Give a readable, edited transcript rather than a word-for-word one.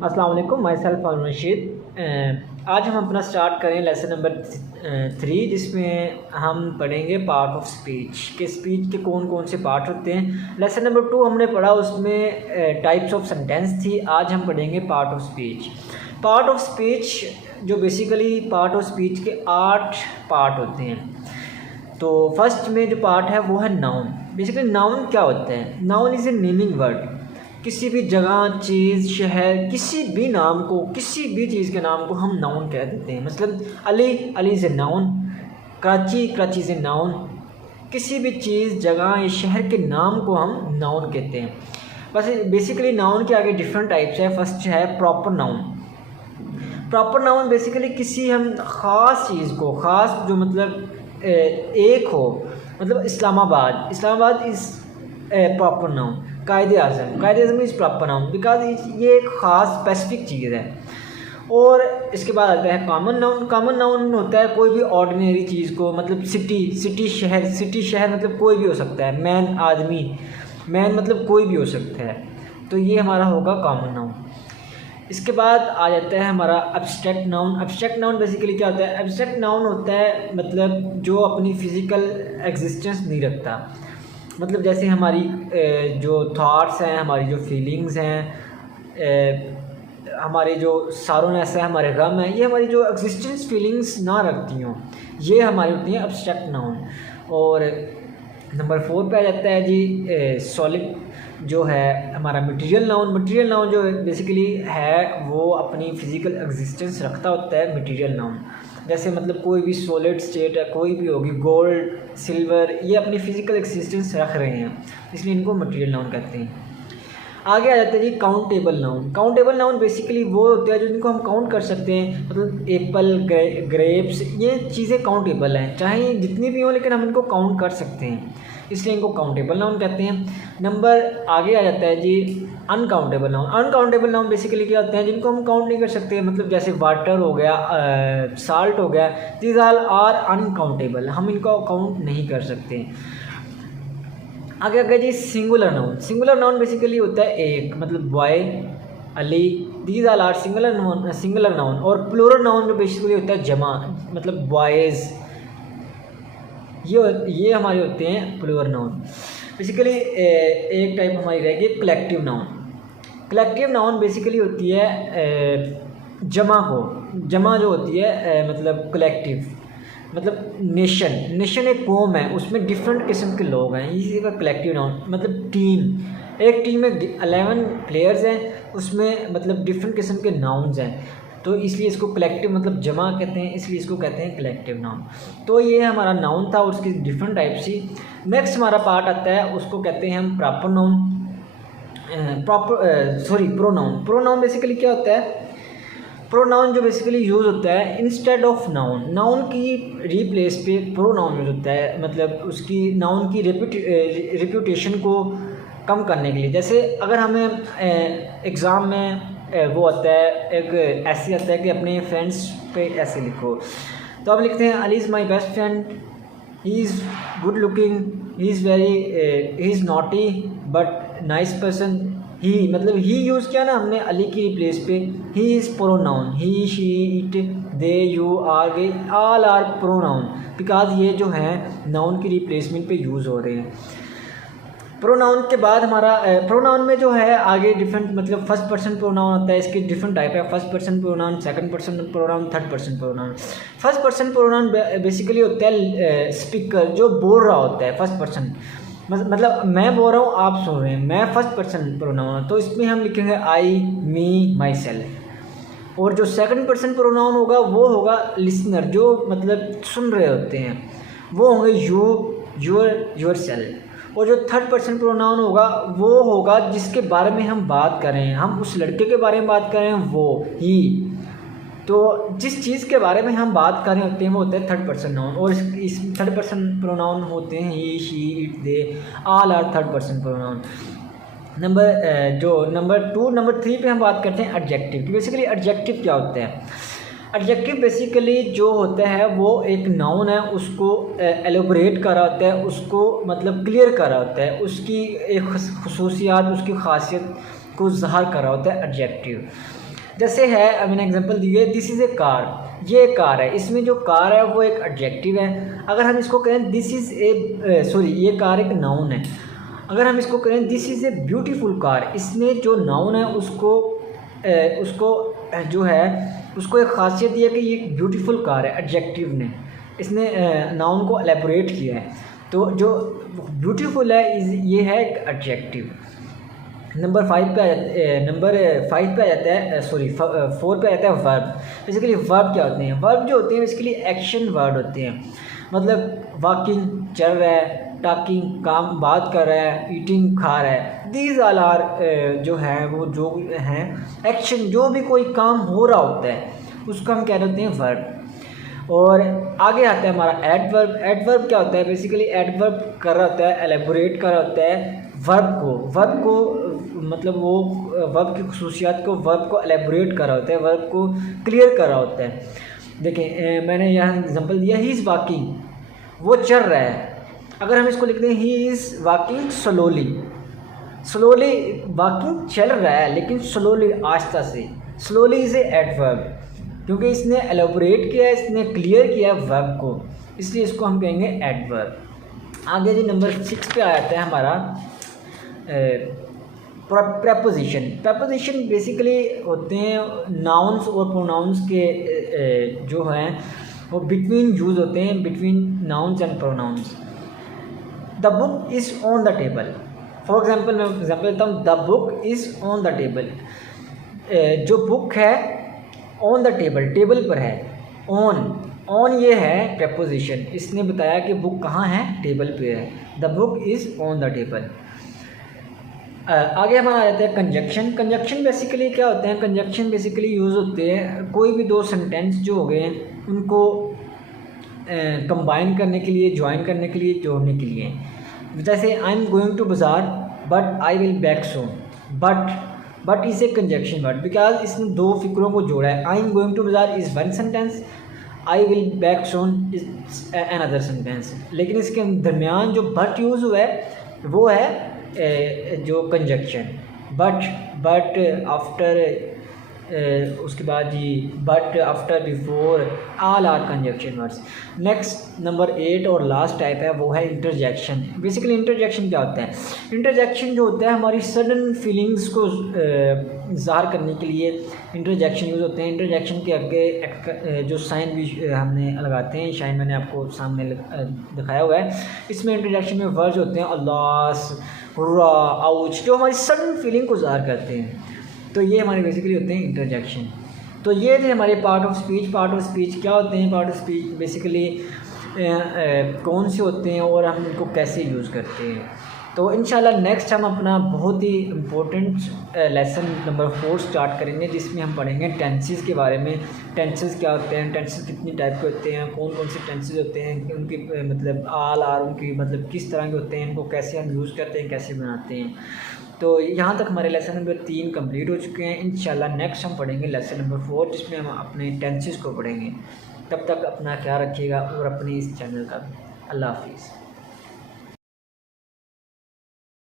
अस्सलाम वालेकुम, my self Rashid. आज हम अपना स्टार्ट करें लेसन नंबर 3, जिसमें हम पढ़ेंगे पार्ट ऑफ स्पीच के स्पीच के कौन कौन से पार्ट होते हैं। लेसन नंबर 2 हमने पढ़ा, उसमें टाइप्स ऑफ सेंटेंस थी। आज हम पढ़ेंगे part of speech. Part of speech जो बेसिकली पार्ट ऑफ स्पीच के 8 पार्ट होते हैं। तो फर्स्ट में जो पार्ट है वो है नाउन। बेसिकली नाउन क्या होता है? Noun is a naming word. किसी भी जगह, चीज़, शहर, किसी भी नाम को, किसी भी चीज़ के नाम को हम नाउन कह देते हैं। मतलब Ali is a noun, Karachi is a noun. किसी भी चीज़, जगह या शहर के नाम को हम नाउन कहते हैं। बस बेसिकली नाउन के आगे डिफरेंट टाइप्स है। फर्स्ट है proper noun. Proper noun basically किसी हम ख़ास चीज़ को, ख़ास जो मतलब एक हो, मतलब इस्लामाबाद इज़ प्रॉपर नाउन। कायदे आज़म इज़ प्रॉपर नाउन बिकॉज ये एक ख़ास स्पेसिफिक चीज़ है। और इसके बाद आता है कॉमन नाउन। कॉमन नाउन होता है कोई भी ऑर्डिनरी चीज़ को, मतलब सिटी शहर मतलब कोई भी हो सकता है। मैन मतलब कोई भी हो सकता है। तो ये हमारा होगा कॉमन नाउन। इसके बाद आ जाता है हमारा abstract noun. Abstract noun basically क्या होता है? एब्स्ट्रैक्ट नाउन होता है मतलब जो अपनी फ़िज़िकल एग्जिस्टेंस नहीं रखता। मतलब जैसे हमारी जो थॉट्स हैं, हमारी जो फीलिंग्स हैं, हमारे जो सारोनेस है, हमारे गम है, ये हमारी जो एग्जिस्टेंस फीलिंग्स ना रखती हों, ये हमारी होती हैं एब्स्ट्रैक्ट नाउन। और नंबर 4 पे आ जाता है जी सॉलिड, जो है हमारा मटेरियल नाउन। मटेरियल नाउन जो बेसिकली है वो अपनी फ़िज़िकल एग्जिस्टेंस रखता होता है मटेरियल नाउन। जैसे मतलब कोई भी सॉलिड स्टेट है, कोई भी होगी, गोल्ड, सिल्वर, ये अपनी फ़िज़िकल एक्सिस्टेंस रख रहे हैं, इसलिए इनको मटेरियल नाउन कहते हैं। आगे आ जाता है जी countable noun. Countable noun basically वो होते हैं जिनको हम काउंट कर सकते हैं। मतलब एप्पल, ग्रेप्स, ये चीज़ें काउंटेबल हैं, चाहे जितनी भी हों लेकिन हम इनको काउंट कर सकते हैं, इसलिए इनको काउंटेबल नाउन कहते हैं। नंबर आगे आ जाता है जी uncountable noun. Uncountable noun basically क्या होते हैं? जिनको हम काउंट नहीं कर सकते। मतलब जैसे वाटर हो गया, साल्ट हो गया, दीज ऑल आर अनकाउंटेबल, हम इनको काउंट नहीं कर सकते। आगे जी singular noun. Singular noun basically होता है एक, मतलब boy, Ali, these all are singular noun. और प्लूरल नाउन जो बेसिकली होता है जमा, मतलब बॉयज़, ये हमारे होते हैं प्लूरल नाउन। बेसिकली एक टाइप हमारी रहेगी collective noun. Collective noun basically होती है जमा जो होती है, मतलब कलेक्टिव, मतलब नेशन एक कौम है, उसमें डिफरेंट किस्म के लोग हैं, इसी का कलेक्टिव नाउन। मतलब एक टीम में 11 प्लेयर्स हैं, उसमें मतलब डिफरेंट किस्म के नाउन्स हैं, तो इसलिए इसको कलेक्टिव मतलब जमा कहते हैं, इसलिए इसको कहते हैं कलेक्टिव नाउन। तो ये हमारा नाउन था, उसकी डिफरेंट टाइप्स थी। नेक्स्ट हमारा पार्ट आता है, उसको कहते हैं हम proper noun. Pronoun. Pronoun basically क्या होता है? प्रोनाउन जो बेसिकली यूज़ होता है इंस्टेड ऑफ नाउन। नाउन की रिप्लेस पे प्रोनाउन यूज़ होता है, मतलब उसकी नाउन की रिप्यूटेशन को कम करने के लिए। जैसे अगर हमें एग्ज़ाम में वो आता है, एक ऐसे आता है कि अपने फ्रेंड्स पे ऐसे लिखो, तो आप लिखते हैं Ali is my best friend, he is good looking, he is naughty but nice person. He मतलब ही यूज़ किया ना हमने अली की रिप्लेस पे। He is pronoun, he, she, it, they, you, are, we, all are pronoun because ये जो है noun की रिप्लेसमेंट पे यूज़ हो रहे हैं। प्रोनाउन के बाद हमारा प्रोनाउन में जो है आगे डिफरेंट, मतलब फर्स्ट पर्सन प्रोनाउन होता है, इसके डिफरेंट टाइप है। First person pronoun, second person pronoun, third person pronoun. First person pronoun basically होता है स्पीकर जो बोल रहा होता है, फर्स्ट पर्सन, मतलब मैं बोल रहा हूँ, आप सुन रहे हैं, मैं फर्स्ट पर्सन प्रोनाउन, तो इसमें हम लिखेंगे आई, मी, माई सेल्फ। और जो सेकंड पर्सन प्रोनाउन होगा वो होगा लिसनर, जो मतलब सुन रहे होते हैं, वो होंगे यू, योर सेल्फ। और जो थर्ड पर्सन प्रोनाउन होगा वो होगा जिसके बारे में हम बात कर रहे हैं, हम उस लड़के के बारे में बात कर रहे हैं, वो, ही। तो जिस चीज़ के बारे में हम बात कर रहे होते हैं वो होता है थर्ड पर्सन नाउन। और इस थर्ड पर्सन प्रोनाउन होते हैं he, she, it, they, all are third person pronoun. Number 3 पे हम बात करते हैं एडजेक्टिव की। बेसिकली एडजेक्टिव क्या होता है? एडजेक्टिव बेसिकली जो होता है वो एक नाउन है, उसको एलोबरेट कर रहा होता है, उसको मतलब क्लियर कर रहा होता है, उसकी एक खसूसियात, उसकी खासियत को ज़ाहिर कर रहा होता है एडजेक्टिव। जैसे है मैंने एग्जांपल दी है, दिस इज़ ए कार, ये कार है, इसमें जो कार है वो एक एडजेक्टिव है। अगर हम इसको कहें दिस इज़ ए सॉरी ये कार एक नाउन है। अगर हम इसको कहें this is a beautiful car, इसमें जो नाउन है उसको जो है उसको एक खासियत ये है कि ये एक ब्यूटीफुल कार है, एडजेक्टिव ने इसने नाउन को एलेबोरेट किया है। तो जो ब्यूटीफुल है ये है एक एडजेक्टिव। नंबर 5 पे आ जाता है, सॉरी 4 पे आ जाता है वर्ब। बेसिकली वर्ब क्या होते हैं? वर्ब जो होते हैं बेसिकली एक्शन वर्ड होते हैं। मतलब वॉकिंग चल रहा है, टॉकिंग काम बात कर रहा है, ईटिंग खा रहा है, दीज ऑल आर जो है वो जो हैं एक्शन, जो भी कोई काम हो रहा होता है उसको हम कह देते हैं वर्ब। और आगे आता है हमारा एडवर्ब। एडवर्ब क्या होता है? बेसिकली एडवर्ब कर रहा होता है, एलेबोरेट कर रहा होता है वर्ब को मतलब वो वर्ब की खुसूसियात को, वर्ब को एलेबोरेट कर रहा होता है, वर्ब को क्लियर कर रहा होता है। देखें मैंने यहाँ एग्जांपल दिया, ही इज़ वॉकिंग, वो चल रहा है। अगर हम इसको लिख दें he is walking slowly, slowly walking चल रहा है लेकिन स्लोली आहिस्ता से, स्लोली इज़ ए एडवर्ब क्योंकि इसने एलेबोरेट किया है, इसने क्लियर किया है वर्ब को, इसलिए इसको हम कहेंगे एडवर्ब। आगे जी नंबर 6 पे आ जाता है हमारा प्रपोजिशन। प्रपोजिशन बेसिकली होते हैं नाउन्स और प्रोनाउंस के जो हैं वो बिटवीन यूज़ होते हैं, between nouns and pronouns. The book is on the table, for example मैं एग्जांपल देता हूँ, the book is on the table. जो बुक है ऑन द टेबल, टेबल पर है। ऑन ये है प्रपोजिशन, इसने बताया कि बुक कहाँ है, टेबल पे है। The book is on the table. आगे हमारा आ जाता है कंजक्शन। कंजक्शन बेसिकली क्या होते हैं? कंजक्शन बेसिकली यूज़ होते हैं कोई भी दो सेंटेंस जो हो गए हैं उनको कंबाइन करने के लिए, ज्वाइन करने के लिए, जोड़ने के लिए। जैसे आई एम गोइंग टू बाज़ार but I will back soon. But is A conjunction word because इसने दो फिक्रों को जोड़ा है। आई एम गोइंग टू बाज़ार is one sentence, I will back soon is another sentence. लेकिन इसके दरमियान जो बट यूज़ हुआ है वो है जो कंजक्शन। बट आफ्टर उसके बाद जी but after before all are conjunction words. Next number 8 और लास्ट टाइप है वो है इंटरजेक्शन। बेसिकली इंटरजेक्शन क्या होता है? इंटरजेक्शन जो होता है हमारी सडन फीलिंग्स को ज़ाहिर करने के लिए इंटरजेक्शन यूज़ होते हैं। इंटरजेक्शन के आगे जो साइन भी हमने लगाते हैं, शायद मैंने आपको सामने दिखाया हुआ है। इसमें इंटरजेक्शन में वर्ड्स होते हैं अल्लास, हुर्रा, आउच, जो हमारी सडन फीलिंग को ज़ाहिर करते हैं। तो ये हमारे बेसिकली होते हैं इंटरजेक्शन। तो ये थे हमारे part of speech. Part of speech क्या होते हैं? पार्ट ऑफ स्पीच बेसिकली कौन से होते हैं और हम इनको कैसे यूज़ करते हैं। तो इंशाल्लाह नेक्स्ट हम अपना बहुत ही इम्पोर्टेंट लेसन नंबर 4 स्टार्ट करेंगे, जिसमें हम पढ़ेंगे टेंसेस के बारे में। टेंसेस क्या होते हैं, टेंसेस कितनी टाइप के होते हैं, कौन कौन से टेंसेस होते हैं, उनकी मतलब आल आर उनकी मतलब किस तरह के होते हैं, इनको कैसे हम यूज़ करते हैं, कैसे बनाते हैं। तो यहाँ तक हमारे लेसन नंबर 3 कंप्लीट हो चुके हैं। इंशाल्लाह नेक्स्ट हम पढ़ेंगे लेसन नंबर 4, जिसमें हम अपने टेंसेस को पढ़ेंगे। तब तक अपना ख्याल रखिएगा और अपने इस चैनल का। अल्लाह हाफिज़।